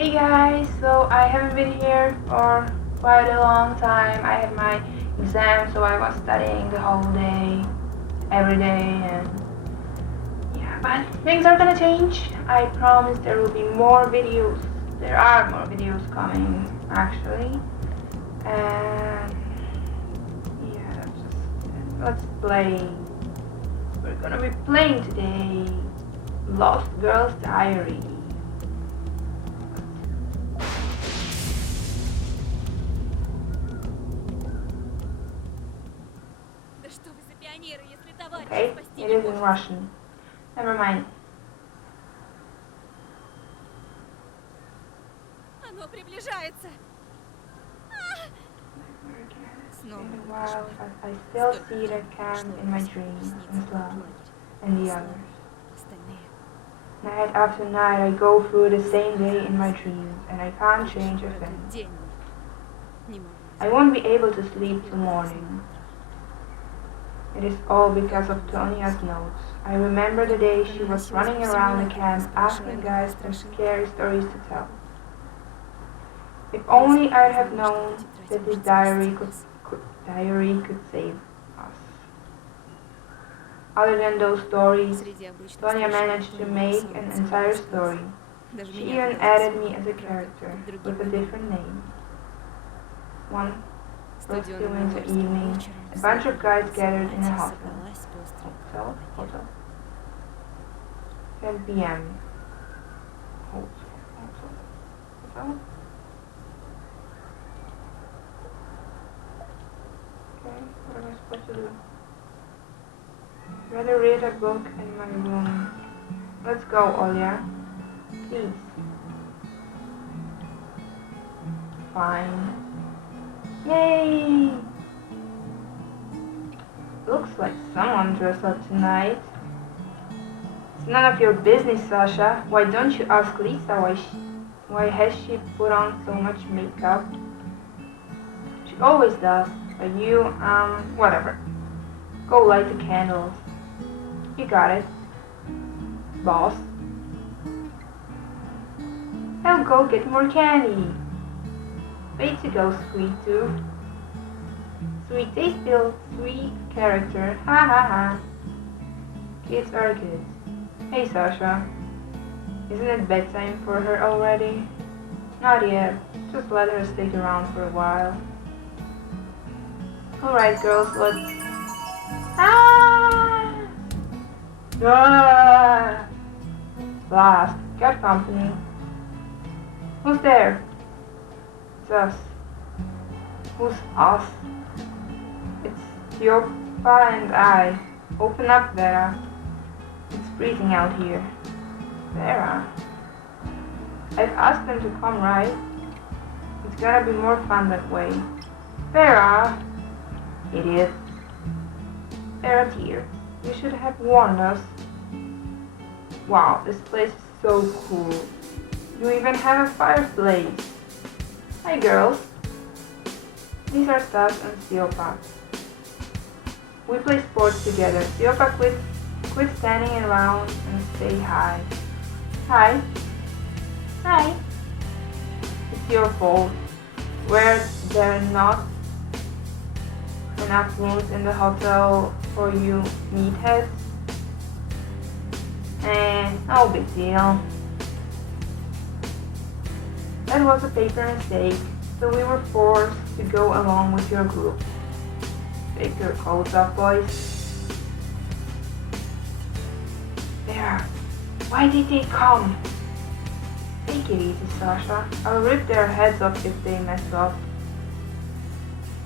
Hey guys, so I haven't been here for quite a long time. I had my exam, so I was studying the whole day, every day, and yeah, but things are gonna change. I promise there will be more videos. There are more videos coming, actually. And yeah, let's play. We're gonna be playing today Lost Girls Diary. Okay, it is in Russian. Never mind. Оно приближается. While I still see the camp in my dreams, and Slav, and the others. Night after night I go through the same day in my dreams, and I can't change a thing. I won't be able to sleep till morning. It is all because of Tonia's notes. I remember the day she was running around the camp asking guys for scary stories to tell. If only I'd have known that this diary could save us. Other than those stories, Tonya managed to make an entire story. She even added me as a character, with a different name. One frosty winter evening, a bunch of guys gathered in a hotel. 10 p.m. Hotel? Okay, what am I supposed to do? Rather read a book in my room. Let's go, Olya. Please. Fine. Yay! Looks like someone dressed up tonight. It's none of your business, Sasha. Why don't you ask Lisa why has she put on so much makeup? She always does. But you, whatever. Go light the candles. You got it, boss. I'll go get more candy. Way to go, Sweet Tooth. Sweet taste still sweet character. Ha ha ha. Kids are kids. Hey Sasha. Isn't it bedtime for her already? Not yet. Just let her stick around for a while. Alright girls, let's... Last, got company. Who's there? It's us. Who's us? It's Stiopa and I. Open up, Vera. It's freezing out here. Vera? I've asked them to come, right? It's gonna be more fun that way. Vera! Idiot. Vera, dear. You should have warned us. Wow, this place is so cool. You even have a fireplace. Hi girls. These are Stas and Stiopa. We play sports together. Stiopa quit standing around and say hi. Hi. Hi. It's your fault. Were there not enough rooms in the hotel for you meatheads? No big deal. That was a paper mistake, so we were forced to go along with your group. Take your coats off, boys. There. Why did they come? Take it easy, Sasha. I'll rip their heads off if they mess up.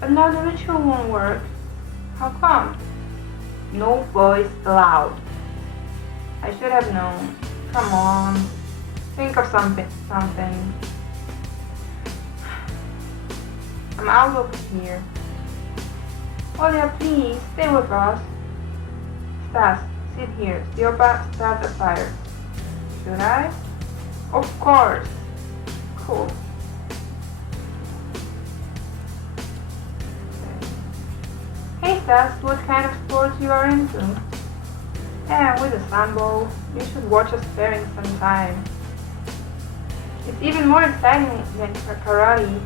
But now the ritual won't work. How come? No boys allowed. I should have known. Come on. Think of something. I'm out of here. Olya, please, stay with us. Stas, sit here. Stiopa, start a fire. Should I? Of course. Cool. Hey Stas, what kind of sports you are into? Yeah, with a sambo. You should watch us pairing sometime. It's even more exciting than karate.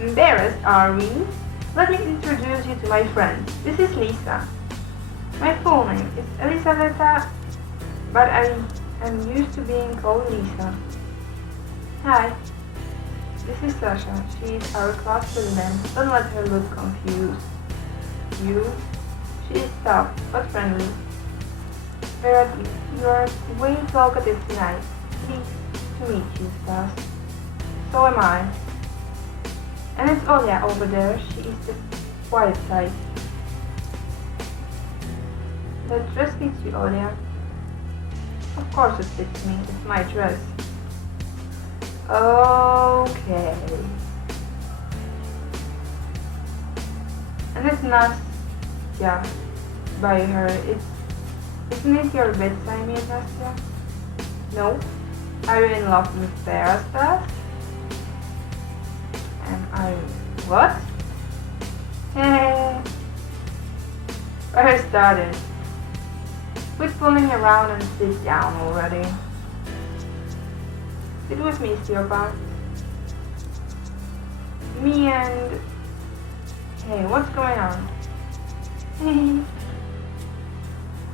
Embarrassed, are we? Let me introduce you to my friend. This is Lisa. My full name is Elisabetta, but I am used to being called Lisa. Hi, this is Sasha. She is our class president. Don't let her look confused. You? She is tough, but friendly. Where are you? You are way talkative tonight. Pleased to meet you, Stas. So am I. And it's Olya over there. She is the quiet side. That dress fits you, Olya. Of course it fits me. It's my dress. Okay. And it's Nastya by her. Isn't it your bedside mate, Nastya? No. Are you in love with Vera, Stas? Am I what? Where started? Quit fooling around and sit down already. Sit with me, Stjopan. Me and... Hey, what's going on?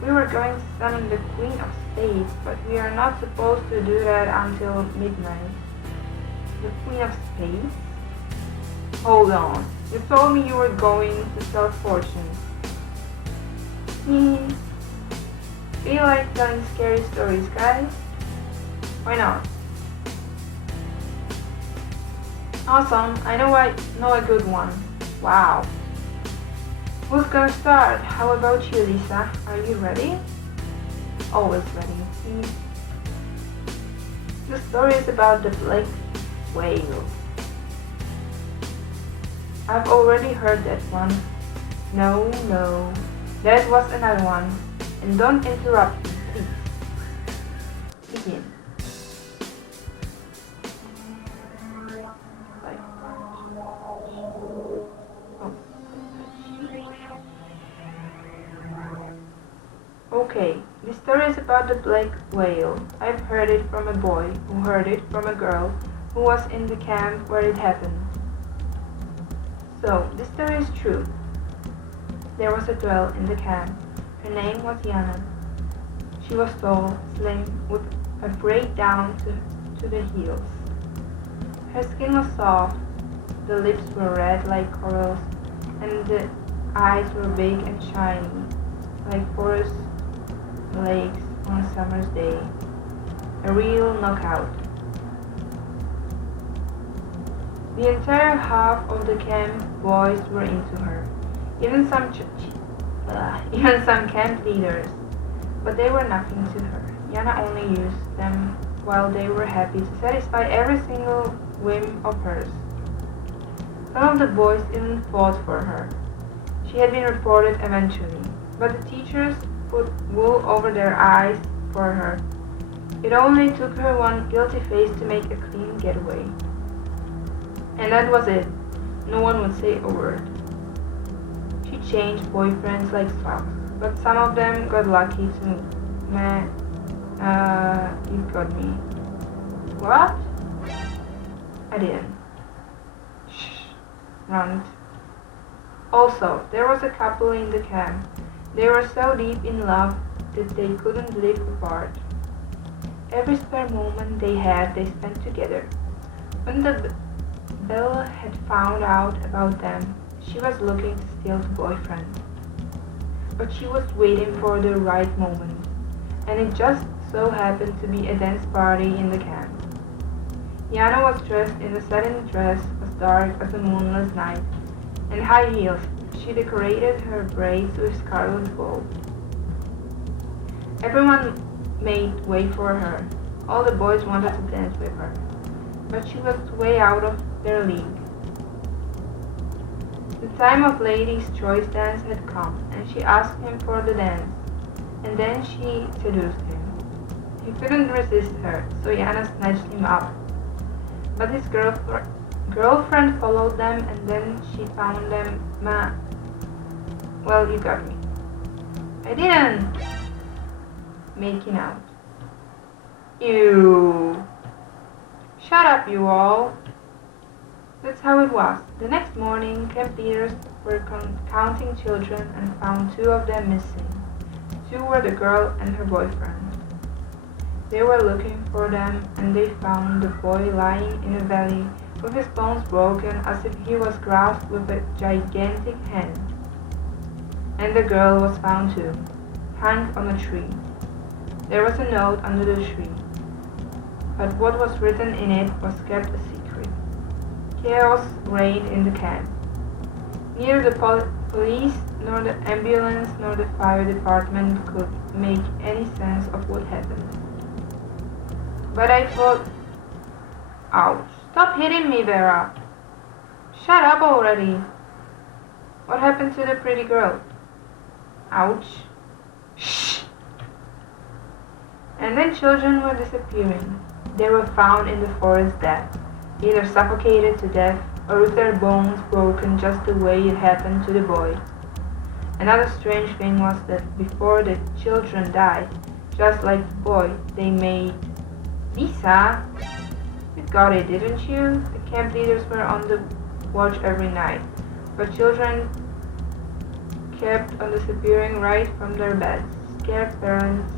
We were going to summon the Queen of Spades, but we are not supposed to do that until midnight. The Queen of Spades? Hold on. You told me you were going to sell fortunes. Feel like telling scary stories, guys? Why not? Awesome, I know a good one. Wow. Who's gonna start? How about you, Lisa? Are you ready? Always ready. The story is about the black whale. I've already heard that one. No, that was another one. And don't interrupt me, please. Begin. Okay, the story is about the black whale. I've heard it from a boy who heard it from a girl who was in the camp where it happened. So, this story is true. There was a girl in the camp. Her name was Jana. She was tall, slim, with a braid down to the heels. Her skin was soft, the lips were red like corals, and the eyes were big and shiny, like forest lakes on a summer's day. A real knockout. The entire half of the camp boys were into her, even some camp leaders, but they were nothing to her. Jana only used them while they were happy to satisfy every single whim of hers. Some of the boys even fought for her. She had been reported eventually, but the teachers put wool over their eyes for her. It only took her one guilty face to make a clean getaway. And that was it. No one would say a word. She changed boyfriends like socks, but some of them got lucky too. Meh, you got me. What? I didn't. Shh, runt. Also, there was a couple in the camp. They were so deep in love that they couldn't live apart. Every spare moment they had, they spent together. When the Belle had found out about them, she was looking to steal the boyfriend. But she was waiting for the right moment, and it just so happened to be a dance party in the camp. Jana was dressed in a satin dress as dark as a moonless night, and high heels. She decorated her braids with scarlet gold. Everyone made way for her. All the boys wanted to dance with her, but she was way out of their league. The time of Ladies' Choice dance had come, and she asked him for the dance, and then she seduced him. He couldn't resist her, so Jana snatched him up. But his girlfriend followed them, and then she found them well, you got me. I didn't! Making out. Ew. Shut up, you all. That's how it was. The next morning, camp leaders were counting children and found two of them missing. Two were the girl and her boyfriend. They were looking for them and they found the boy lying in a valley with his bones broken as if he was grasped with a gigantic hand. And the girl was found too, hung on a tree. There was a note under the tree, but what was written in it was kept a secret. Chaos reigned in the camp. Neither the police, nor the ambulance, nor the fire department could make any sense of what happened. But I thought, ouch, stop hitting me, Vera. Shut up already. What happened to the pretty girl? Ouch. Shh. And then children were disappearing. They were found in the forest dead, either suffocated to death or with their bones broken just the way it happened to the boy. Another strange thing was that before the children died, just like the boy, they made Lisa, you got it, didn't you? The camp leaders were on the watch every night, but children kept on disappearing right from their beds. Scared parents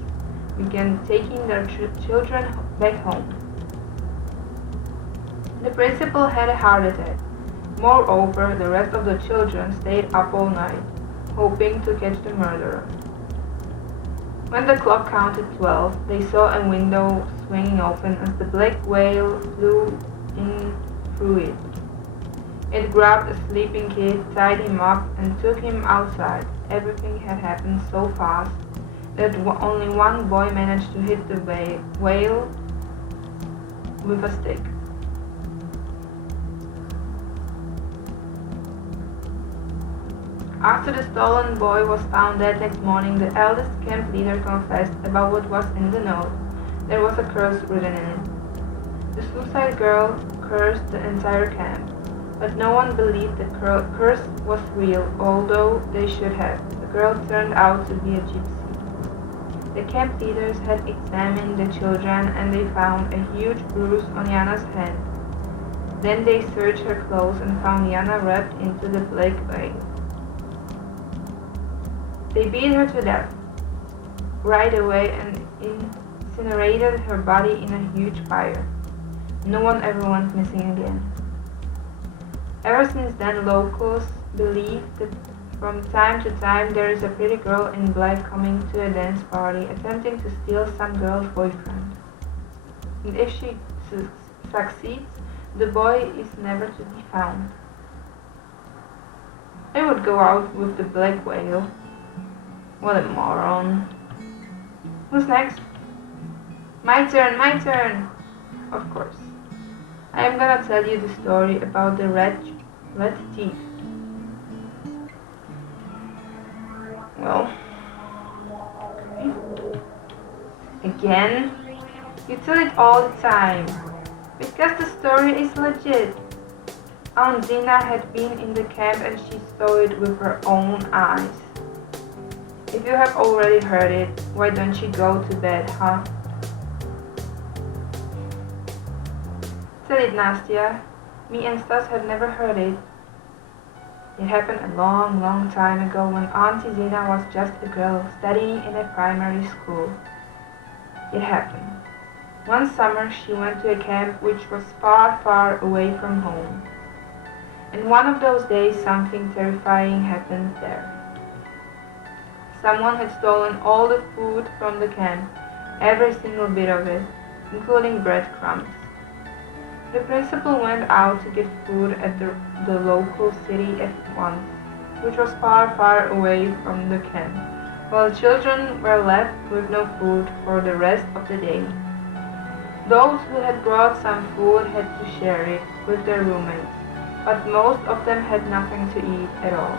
began taking their children back home. The principal had a heart attack. Moreover, the rest of the children stayed up all night, hoping to catch the murderer. When the clock counted 12, they saw a window swinging open as the black whale flew in through it. It grabbed a sleeping kid, tied him up, and took him outside. Everything had happened so fast that only one boy managed to hit the whale with a stick. After the stolen boy was found that next morning, the eldest camp leader confessed about what was in the note. There was a curse written in it. The suicide girl cursed the entire camp, but no one believed the curse was real, although they should have. The girl turned out to be a gypsy. The camp leaders had examined the children and they found a huge bruise on Jana's hand. Then they searched her clothes and found Jana wrapped into the black veil. They beat her to death right away and incinerated her body in a huge fire. No one ever went missing again. Ever since then, locals believe that from time to time there is a pretty girl in black coming to a dance party, attempting to steal some girl's boyfriend. And if she succeeds, the boy is never to be found. I would go out with the black whale. What a moron. Who's next? My turn! Of course. I am gonna tell you the story about the red teeth. Well, okay. Again? You tell it all the time. Because the story is legit. Aunt Zina had been in the camp and she saw it with her own eyes. If you have already heard it, why don't you go to bed, huh? Tell it, Nastya. Me and Stas had never heard it. It happened a long, long time ago when Auntie Zina was just a girl studying in a primary school. It happened. One summer she went to a camp which was far, far away from home. And one of those days something terrifying happened there. Someone had stolen all the food from the camp, every single bit of it, including breadcrumbs. The principal went out to get food at the local city at once, which was far, far away from the camp, while children were left with no food for the rest of the day. Those who had brought some food had to share it with their roommates, but most of them had nothing to eat at all.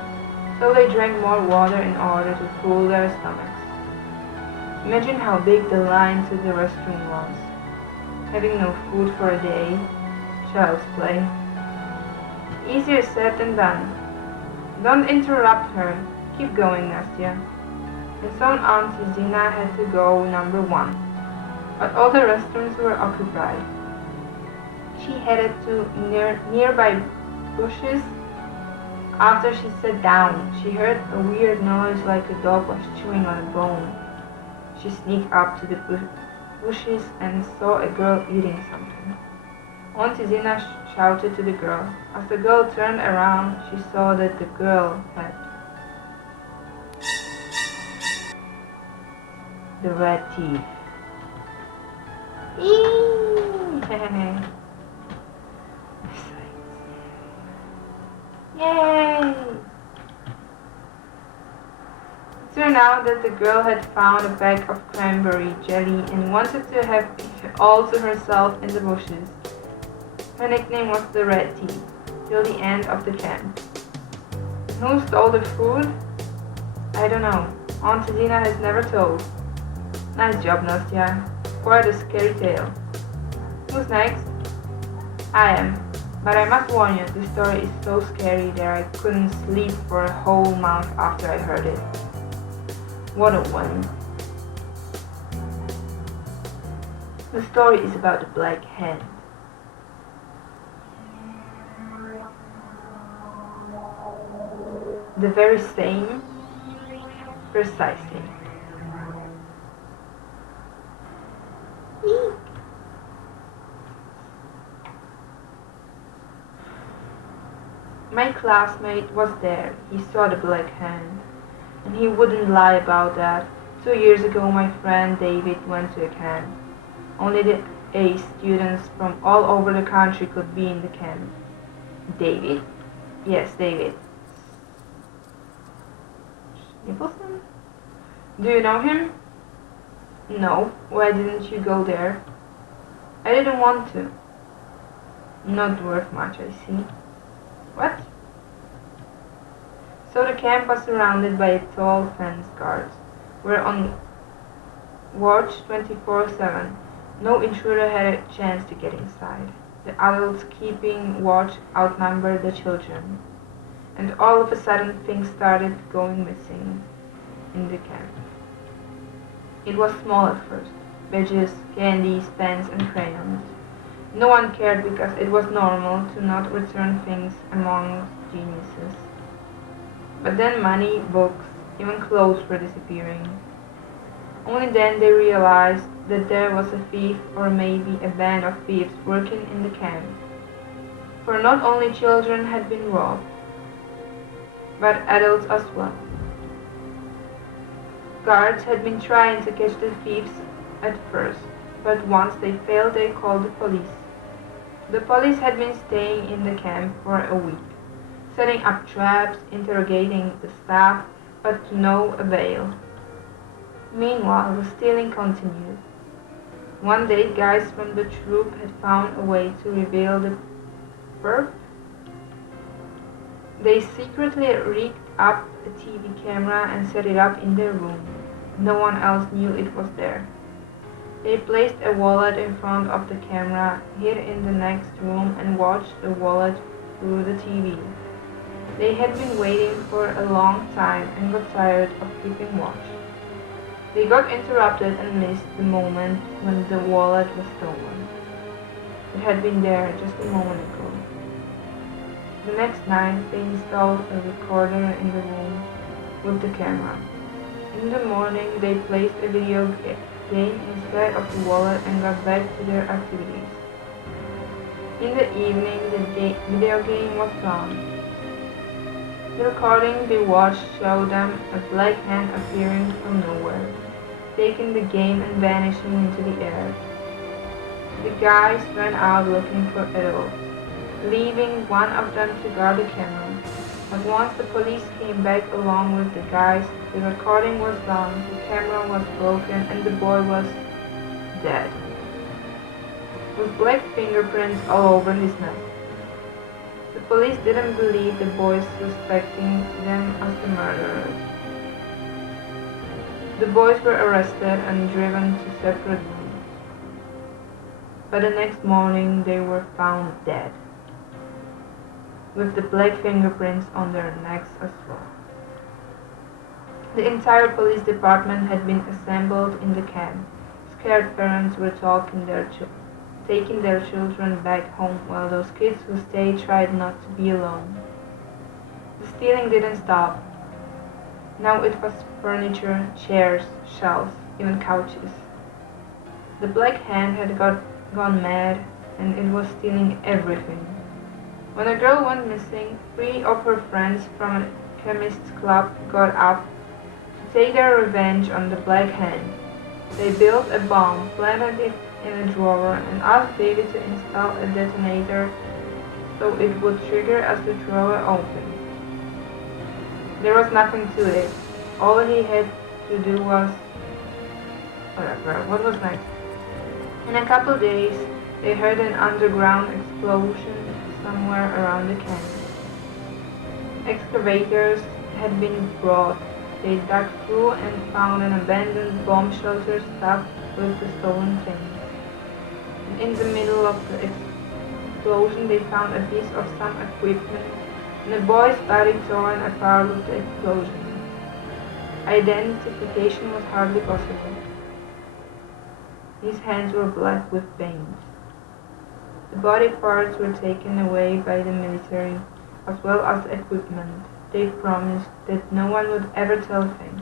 So they drank more water in order to cool their stomachs. Imagine how big the line to the restroom was. Having no food for a day, child's play. Easier said than done. Don't interrupt her. Keep going, Nastya. And so Auntie Zina had to go number one. but all the restrooms were occupied. She headed to nearby bushes. After she sat down, she heard a weird noise like a dog was chewing on a bone. She sneaked up to the bushes and saw a girl eating something. Auntie Zina shouted to the girl. As the girl turned around, she saw that the girl had the red teeth. Yay! It turned out that the girl had found a bag of cranberry jelly and wanted to have it all to herself in the bushes. Her nickname was the Red Teeth, till the end of the camp. Who stole the food? I don't know. Aunt Zina has never told. Nice job, Nastya. Quite a scary tale. Who's next? I am. But I must warn you, this story is so scary that I couldn't sleep for a whole month after I heard it. What a one. The story is about the Black Hand. The very same? Precisely. Eek. My classmate was there. He saw the Black Hand. And he wouldn't lie about that. 2 years ago my friend David went to a camp. Only the A students from all over the country could be in the camp. David? Yes, David. Nicholson? Do you know him? No. Why didn't you go there? I didn't want to. Not worth much, I see. What? So the camp was surrounded by tall fence guards. We're on watch 24/7. No intruder had a chance to get inside. The adults keeping watch outnumbered the children. And all of a sudden things started going missing in the camp. It was small at first. Badges, candies, pens and crayons. No one cared because it was normal to not return things among geniuses. But then money, books, even clothes were disappearing. Only then they realized that there was a thief or maybe a band of thieves working in the camp. For not only children had been robbed, but adults as well. Guards had been trying to catch the thieves at first, but once they failed they called the police. The police had been staying in the camp for a week, setting up traps, interrogating the staff, but to no avail. Meanwhile, the stealing continued. One day, guys from the troop had found a way to reveal the perp. They secretly rigged up a TV camera and set it up in their room. No one else knew it was there. They placed a wallet in front of the camera, hid in the next room, and watched the wallet through the TV. They had been waiting for a long time and got tired of keeping watch. They got interrupted and missed the moment when the wallet was stolen. It had been there just a moment ago. The next night, they installed a recorder in the room with the camera. In the morning, they placed a video game inside of the wallet and got back to their activities. In the evening, the video game was gone. The recording they watched showed them a black hand appearing from nowhere, taking the game and vanishing into the air. The guys ran out looking for adults, leaving one of them to guard the camera. But once the police came back along with the guys, the recording was gone, the camera was broken, and the boy was dead, with black fingerprints all over his neck. The police didn't believe the boys, suspecting them as the murderers. The boys were arrested and driven to separate rooms. But the next morning they were found dead, with the black fingerprints on their necks as well. The entire police department had been assembled in the camp, scared parents were taking their children back home while those kids who stayed tried not to be alone. The stealing didn't stop. Now it was furniture, chairs, shelves, even couches. The Black Hand had gone mad, and it was stealing everything. When a girl went missing, 3 of her friends from a chemist's club got up to take their revenge on the Black Hand. They built a bomb, planted it in a drawer, and asked Davy to install a detonator so it would trigger as the drawer opened. There was nothing to it. All he had to do was... whatever. What was next? In a couple days, they heard an underground explosion somewhere around the canyon. Excavators had been brought. They dug through and found an abandoned bomb shelter stuffed with the stolen things. And in the middle of the explosion, they found a piece of some equipment and a boy's body torn apart with the explosion. Identification was hardly possible. His hands were black with veins. The body parts were taken away by the military, as well as equipment. They promised that no one would ever tell Finn.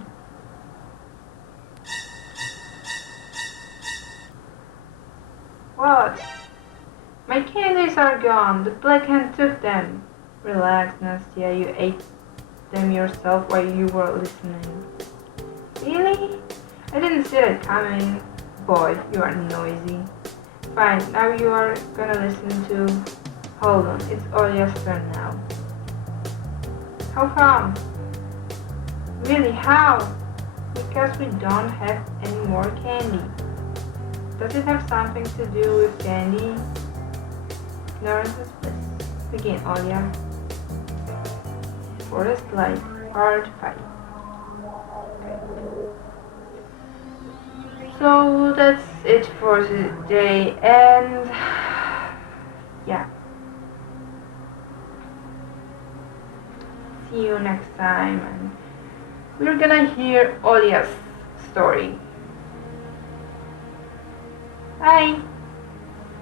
What? My candies are gone. The Black Hand took them. Relax, Nastya. You ate them yourself while you were listening. Really? I didn't see that coming. Boy, you are noisy. Fine, now you are gonna listen to... Hold on, it's Olya's turn now. How come? Really, how? Because we don't have any more candy. Does it have something to do with candy? Ignorance is bliss. Begin, Olya. Forest Life, Part 5. So that's it for today, and yeah. See you next time, and we're gonna hear Olya's story. Bye!